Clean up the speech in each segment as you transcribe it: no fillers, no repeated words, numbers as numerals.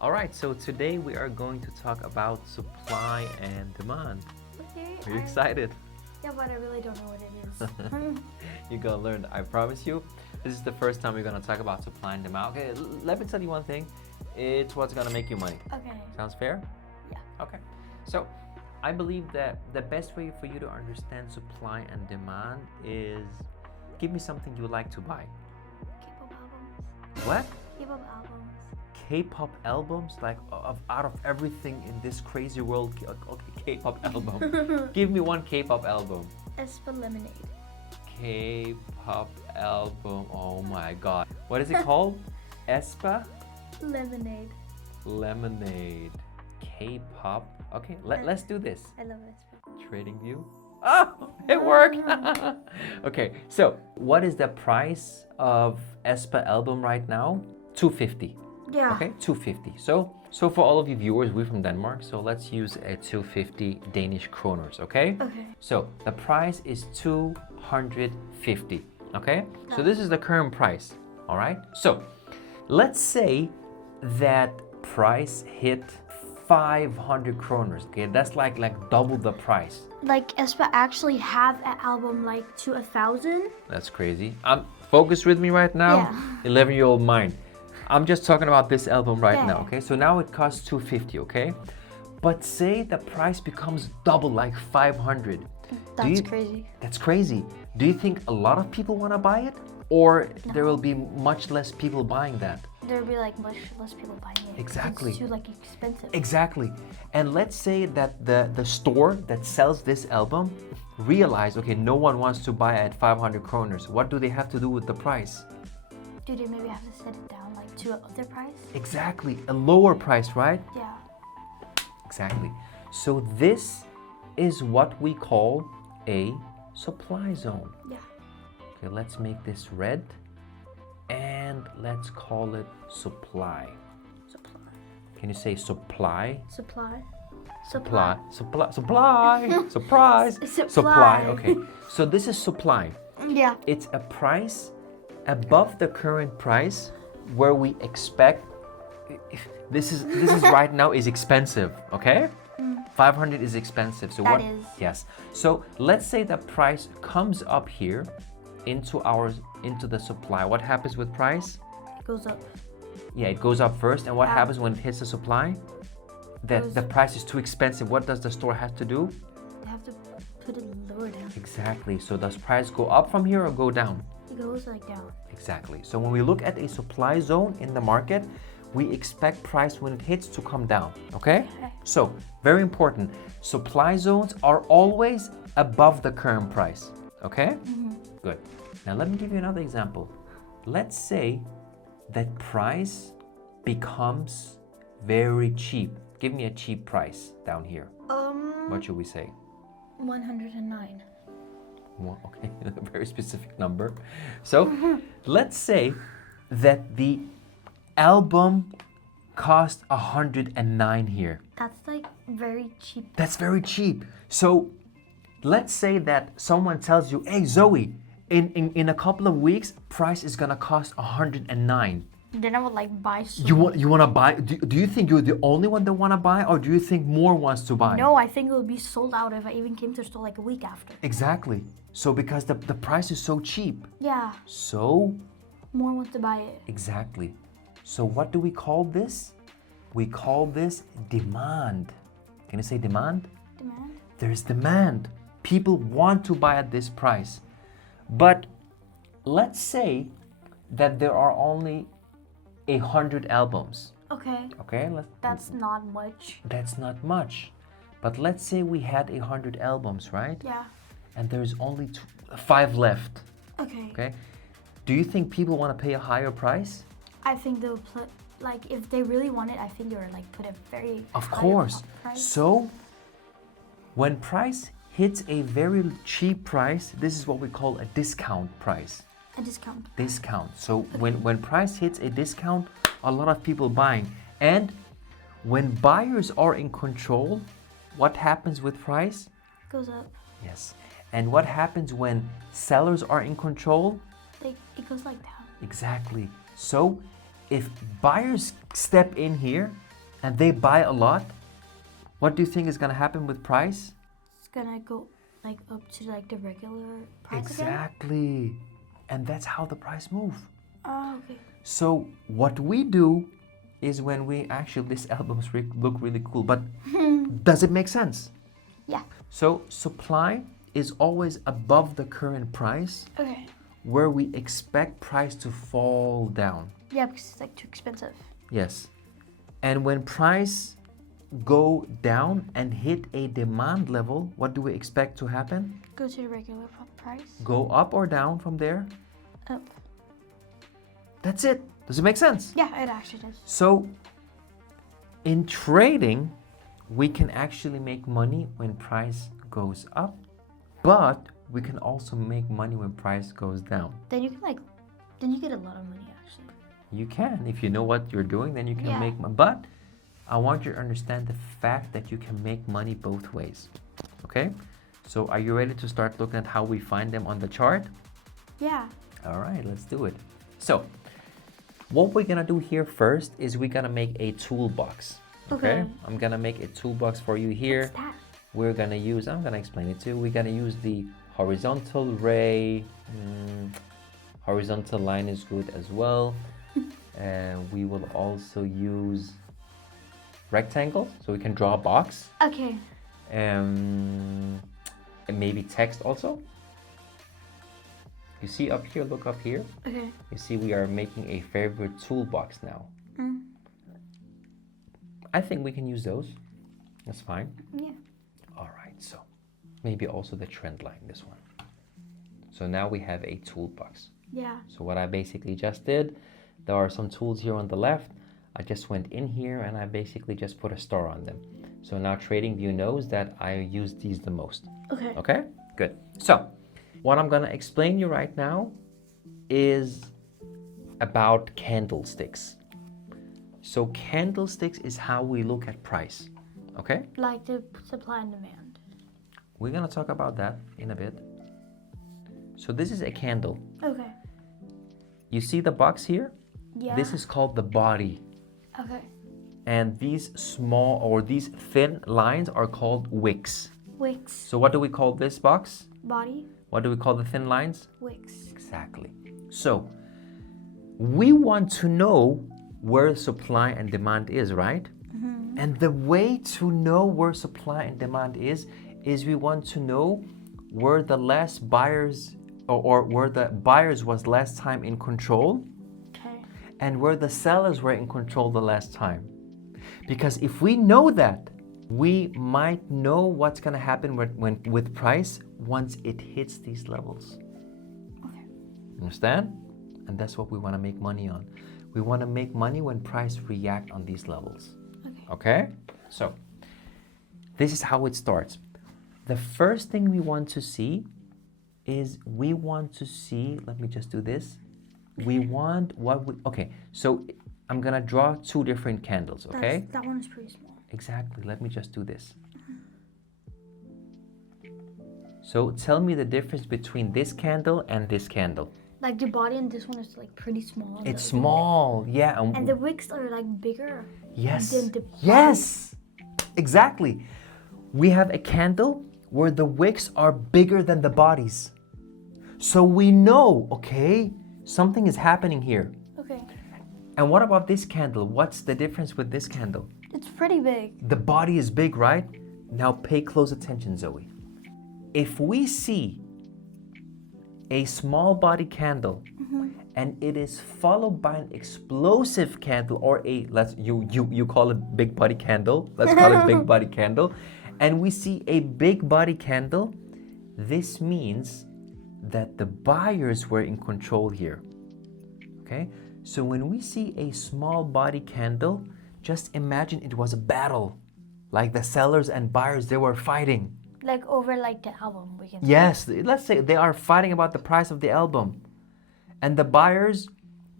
All right, so today we are going to talk about supply and demand. Okay. Are you excited? Yeah, but I really don't know what it is. You're gonna learn, I promise you. This is the first time we're gonna talk about supply and demand. Okay, let me tell you one thing. It's what's gonna make you money. Okay. Sounds fair? Yeah. Okay. So, I believe that the best way for you to understand supply and demand is give me something you like to buy. K-pop albums. What? K-pop albums. K-pop albums, like out of everything in this crazy world. Okay, K-pop album. Give me one K-pop album. Espa Lemonade. K-pop album. Oh my god. What is it called? Espa Lemonade. Lemonade. K-pop. Okay, let's do this. I love Espa. TradingView. Oh, it worked. Okay, so what is the price of Espa album right now? 250. Yeah. Okay, 250. So for all of you viewers, we're from Denmark, so let's use a 250 Danish kroners, okay? Okay. So the price is 250, okay? So this is the current price, all right? So let's say that price hit 500 kroners, okay? That's like double the price. Like Espa actually have an album like to 1,000. That's crazy. Focus with me right now. Yeah. 11-year-old mind. I'm just talking about this album right Yeah. now, okay? So now it costs 250, okay? But say the price becomes double, like 500. That's crazy. That's crazy. Do you think a lot of people want to buy it? Or there will be much less people buying that? There'll be like much less people buying it. Exactly. It's too like expensive. Exactly. And let's say that the store that sells this album realize, okay, no one wants to buy at 500 kroners. What do they have to do with the price? Do they maybe have to set it down like to another price? Exactly. A lower price, right? Yeah. Exactly. So this is what we call a supply zone. Yeah. Okay, let's make this red and let's call it supply. Supply. Can you say supply? Supply. Supply. Surprise. Supply. Okay. So this is supply. Yeah. It's a price above the current price where we expect this is right now is expensive, okay? 500 is expensive. So That is. Yes. So let's say the price comes up here into the supply. What happens with price? It goes up. Yeah, it goes up first. And what happens when it hits the supply? That the Goes- price is too expensive. What does the store have to do? They have to put it lower down. Exactly. So does price go up from here or go down? It goes like down. Exactly. So when we look at a supply zone in the market, we expect price when it hits to come down, okay? Okay. So, very important. Supply zones are always above the current price, okay? Good. Now let me give you another example. Let's say that price becomes very cheap. Give me a cheap price down here. What should we say? 109. Well, okay, a very specific number. So let's say that the album cost 109 here. That's like very cheap. That's very cheap. So let's say that someone tells you, hey Zoe, in a couple of weeks, price is gonna cost 109. Then I would like buy some. You wanna buy? Do you think you're the only one that wanna buy, or do you think more wants to buy? No, I think it would be sold out if I even came to the store like a week after. Exactly. So because the price is so cheap, Yeah, so more want to buy it. exactly. So what do we call this? We call this demand. Can you say demand? Demand? There's demand. People want to buy at this price. But let's say that there are only 100 albums. Okay, Okay, that's not much. that's not much. But let's say we had 100 albums, right? Yeah. And there's only 5 left. Okay. Okay. Do you think people want to pay a higher price? I think they'll put like if they really want it, I think they would like put a very Of high course. price. So when price hits a very cheap price, this is what we call a discount price. A discount. Discount. So when price hits a discount, a lot of people buying. And when buyers are in control, what happens with price? Goes up. Yes. And what happens when sellers are in control? Like it goes like down. Exactly. So if buyers step in here, and they buy a lot, what do you think is going to happen with price? It's gonna go like up to like the regular price again? Exactly. And that's how the price move. Oh, okay. So what we do is when we actually, this albums look really cool, but does it make sense? Yeah. So supply is always above the current price, Okay. where we expect price to fall down. Yeah, because it's like too expensive. Yes. And when price go down and hit a demand level, what do we expect to happen? Go to the regular price. Go up or down from there? Up. That's it. Does it make sense? Yeah, it actually does. So in trading, we can actually make money when price goes up, but we can also make money when price goes down. Then you get a lot of money actually. You can. If you know what you're doing, then you can make money. But I want you to understand the fact that you can make money both ways. Okay? So are you ready to start looking at how we find them on the chart? Yeah. All right, let's do it. So what we're gonna do here first is we're gonna make a toolbox. Okay? I'm gonna make a toolbox for you here. What's that? We're gonna use, I'm gonna explain it to you. We're gonna use the horizontal ray. Horizontal line is good as well. We will also use rectangles, so we can draw a box. Okay. And maybe text also. You see up here, look up here. Okay. You see we are making a favorite toolbox now. I think we can use those. That's fine. Yeah. All right, so maybe also the trend line, this one. So now we have a toolbox. Yeah. So what I basically just did, there are some tools here on the left. I just went in here and I basically just put a star on them. So now TradingView knows that I use these the most. Okay. Okay, good. So what I'm gonna explain you right now is about candlesticks. So candlesticks is how we look at price, okay? Like the supply and demand. We're gonna talk about that in a bit. So this is a candle. Okay. You see the box here? Yeah. This is called the body. Okay. And these small or these thin lines are called wicks. Wicks. So what do we call this box? Body. What do we call the thin lines? Wicks. Exactly. So we want to know where supply and demand is, right? And the way to know where supply and demand is we want to know where the last buyers or where the buyers was last time in control. Okay. And where the sellers were in control the last time. Because if we know that, we might know what's going to happen with price once it hits these levels. Okay. Understand? And that's what we want to make money on. We want to make money when price react on these levels. Okay? So, this is how it starts. The first thing we want to see is let me just do this. We want okay, so I'm gonna draw two different candles, okay? That one is pretty small. Exactly, let me just do this. So tell me the difference between this candle and this candle. Like the body and this one is like pretty small. It's small, yeah. And the wicks are like bigger. Yes, than the yes, exactly. We have a candle where the wicks are bigger than the bodies. So we know, okay, something is happening here. Okay. And what about this candle? What's the difference with this candle? It's pretty big. The body is big, right? Now pay close attention, Zoe. If we see a small body candle and it is followed by an explosive candle or you call it big body candle. Let's call it big body candle. And we see a big body candle, this means that the buyers were in control here. Okay? So when we see a small body candle, just imagine it was a battle. Like the sellers and buyers, they were fighting. Like over like the album, we can say. Yes, let's say they are fighting about the price of the album. And the buyers,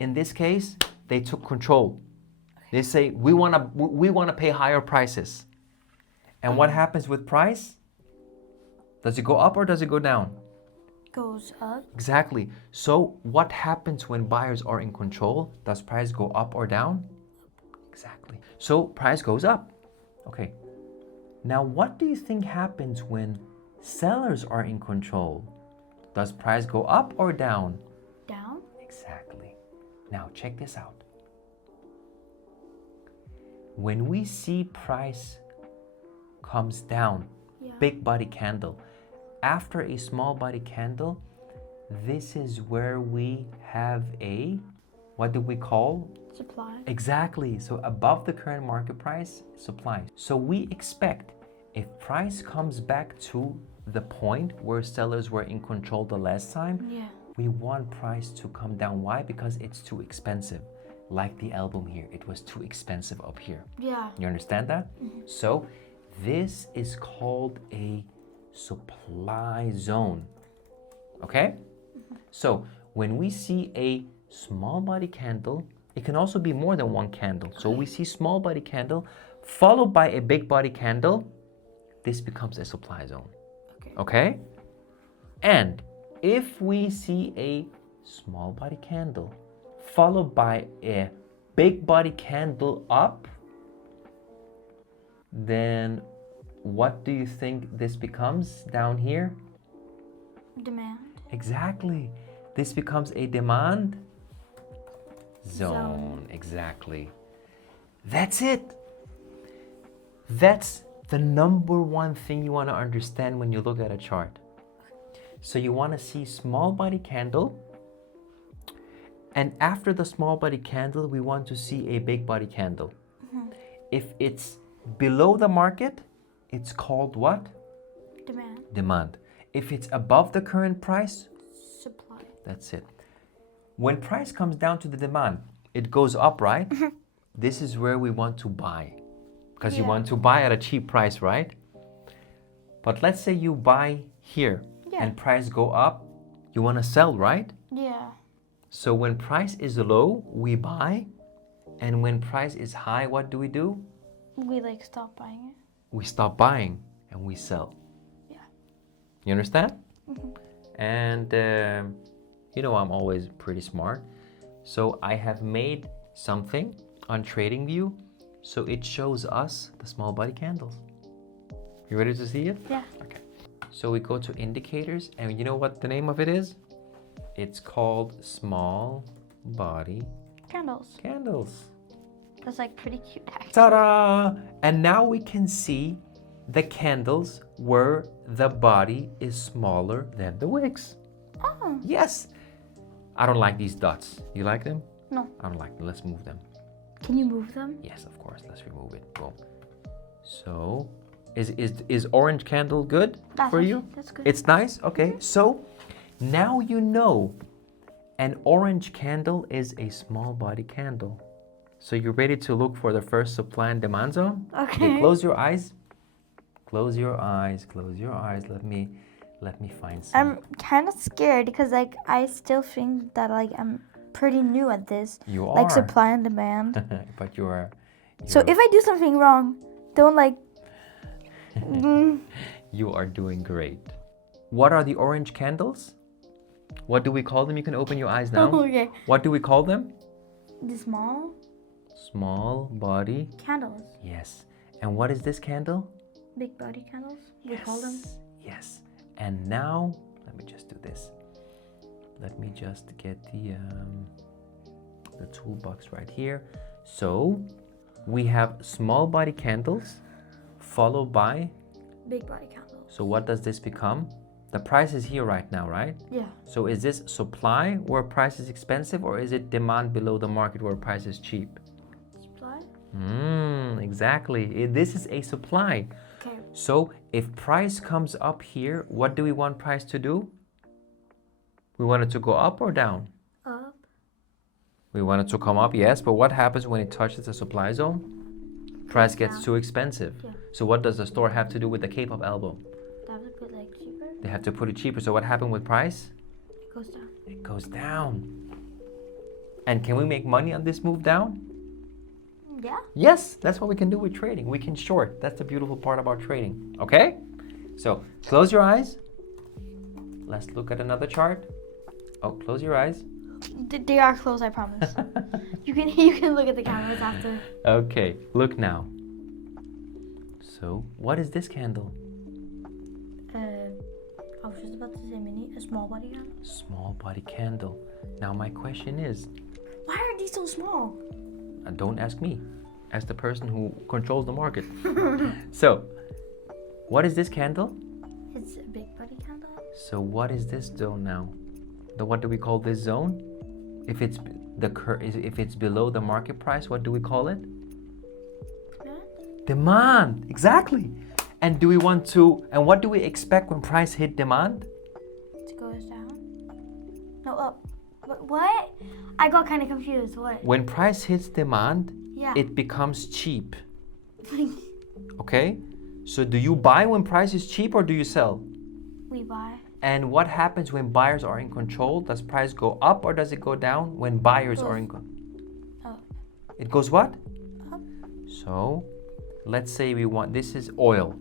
in this case, they took control. They say, we want to pay higher prices. And what happens with price? Does it go up or does it go down? Goes up. Exactly. So what happens when buyers are in control? Does price go up or down? Exactly. So price goes up. Okay. Now, what do you think happens when sellers are in control? Does price go up or down? Down? Exactly. Now, check this out. When we see price comes down, Yeah. big body candle, after a small body candle, this is where we have a, what do we call? Supply. Exactly. So above the current market price, supply. So we expect if price comes back to the point where sellers were in control the last time, Yeah. we want price to come down. Why? Because it's too expensive. Like the album here, it was too expensive up here. Yeah. You understand that? So this is called a supply zone. Okay? So when we see a small body candle, it can also be more than one candle. So we see small body candle followed by a big body candle, this becomes a supply zone. Okay. Okay? And if we see a small body candle followed by a big body candle up, then what do you think this becomes down here? Demand. Exactly. This becomes a demand zone. Exactly. That's it. That's the number one thing you want to understand when you look at a chart. So you want to see small body candle, and after the small body candle, we want to see a big body candle. If it's below the market, it's called what? Demand. Demand. If it's above the current price, Supply. that's it. When price comes down to the demand, it goes up, right? This is where we want to buy, because you Yeah. want to buy at a cheap price, right? But let's say you buy here and price go up, you want to sell, right? Yeah. So when price is low, we buy, and when price is high, what do? We like stop buying it. We stop buying and we sell. Yeah. You understand? And you know I'm always pretty smart. So I have made something on TradingView so it shows us the small body candles. You ready to see it? Yeah. Okay. So we go to indicators, and you know what the name of it is? It's called small body Candles. candles. That's like pretty cute actually. Ta-da! And now we can see the candles where the body is smaller than the wicks. Oh. Yes. I don't like these dots. You like them? No. I don't like them. Let's move them. Can you move them? Yes, of course. Let's remove it. Boom. So, is orange candle good for you? That's good. It's nice? Okay. So, now you know an orange candle is a small body candle. So you're ready to look for the first supply and demand zone? Okay. Close your eyes. Close your eyes. Close your eyes. Let me find some. I'm kind of scared because like I still think that like I'm pretty new at this. You are. Like supply and demand. But you are. So if I do something wrong, don't like. You are doing great. What are the orange candles? What do we call them? You can open your eyes now. Okay. What do we call them? The small Small body. candles. Yes. And what is this candle? Big body candles. We call them. Yes. And now, let me just do this. Let me just get the toolbox right here. So, we have small body candles followed by, Big body candles. so what does this become? The price is here right now, right? Yeah. So is this supply where price is expensive, or is it demand below the market where price is cheap? Supply. Exactly. This is a supply. Okay. So if price comes up here, what do we want price to do? We want it to go up or down? Up. We want it to come up, yes, but what happens when it touches the supply zone? Price gets Down. too expensive. Yeah. So what does the store have to do with the K-pop album? That would put like cheaper. They have to put it cheaper. So what happened with price? It goes down. It goes down. And can we make money on this move down? Yeah. Yes, that's what we can do with trading. We can short. That's the beautiful part about trading. Okay? So close your eyes. Let's look at another chart. Oh, close your eyes. They are close, I promise. You can look at the cameras after. Okay, look now. So, what is this candle? I was just about to say a small body candle. Small body candle. Now my question is, Why are these so small? don't ask me, ask the person who controls the market. So, what is this candle? It's a big body candle. So what is this zone now? What do we call this zone? If it's if it's below the market price, what do we call it? Demand. Exactly. And what do we expect when price hit demand? It goes down. No, up. What? I got kind of confused. What? When price hits demand, Yeah. it becomes cheap. Okay? So do you buy when price is cheap or do you sell? We buy. And what happens when buyers are in control? Does price go up or does it go down when buyers are in control? Up. It goes what? Up. So, let's say this is oil,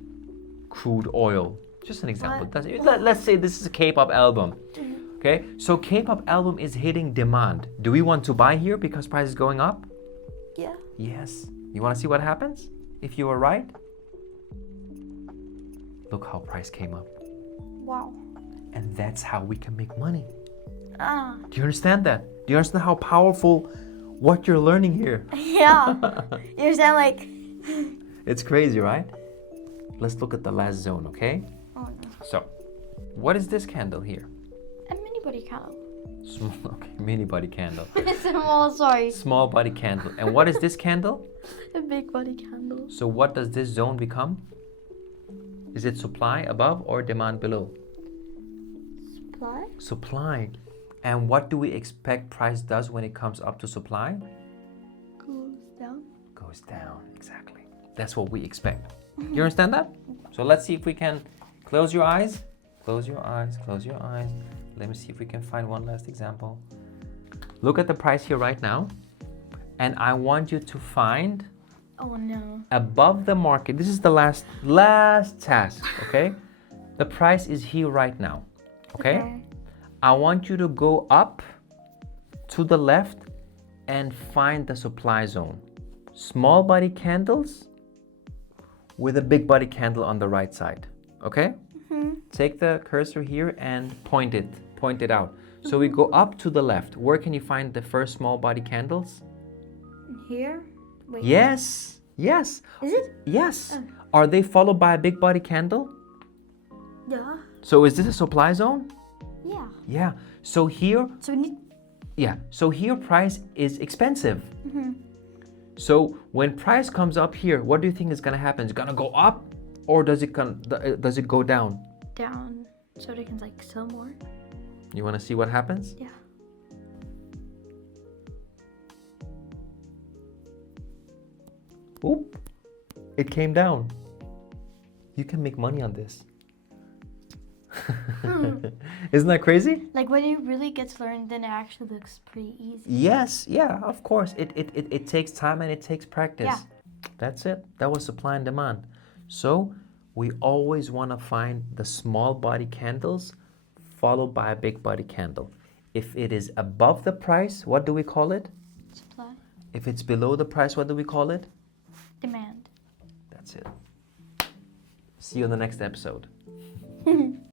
crude oil. Just an example. Let's say this is a K-pop album. Okay, so K-pop album is hitting demand. Do we want to buy here because price is going up? Yeah. Yes. You want to see what happens if you were right? Look how price came up. Wow. And that's how we can make money. Ah. Do you understand that? Do you understand how powerful what you're learning here? Yeah. You sound like. It's crazy, right? Let's look at the last zone, okay? Oh no. So, what is this candle here? A mini body candle. Small, okay, mini body candle. Small, sorry. Small body candle. And what is this candle? A big body candle. So what does this zone become? Is it supply above or demand below? Supply? Supply. And what do we expect price does when it comes up to supply? Goes down. Goes down, exactly. That's what we expect. You understand that? So let's see if we can close your eyes. Close your eyes, close your eyes. Let me see if we can find one last example. Look at the price here right now. And I want you to find Oh no. above the market. This is the last task, okay? The price is here right now, okay? I want you to go up to the left and find the supply zone. Small body candles with a big body candle on the right side, okay? Take the cursor here and point it out. So we go up to the left. Where can you find the first small body candles? Here? Wait. Yes, yes. Is it? Yes. Are they followed by a big body candle? Yeah. So is this a supply zone? Yeah. Yeah. So here, So we need. yeah. So here price is expensive. So when price comes up here, what do you think is gonna happen? It's gonna go up, or does it go down? Down. So they can like sell more. You wanna see what happens? Yeah. Oop! It came down. You can make money on this. Isn't that crazy? Like when you really get to learn, then it actually looks pretty easy. Yes, yeah, of course. It takes time and it takes practice. Yeah. That's it. That was supply and demand. So we always want to find the small body candles followed by a big body candle. If it is above the price, what do we call it? Supply. If it's below the price, what do we call it? Demand. That's it. See you in the next episode.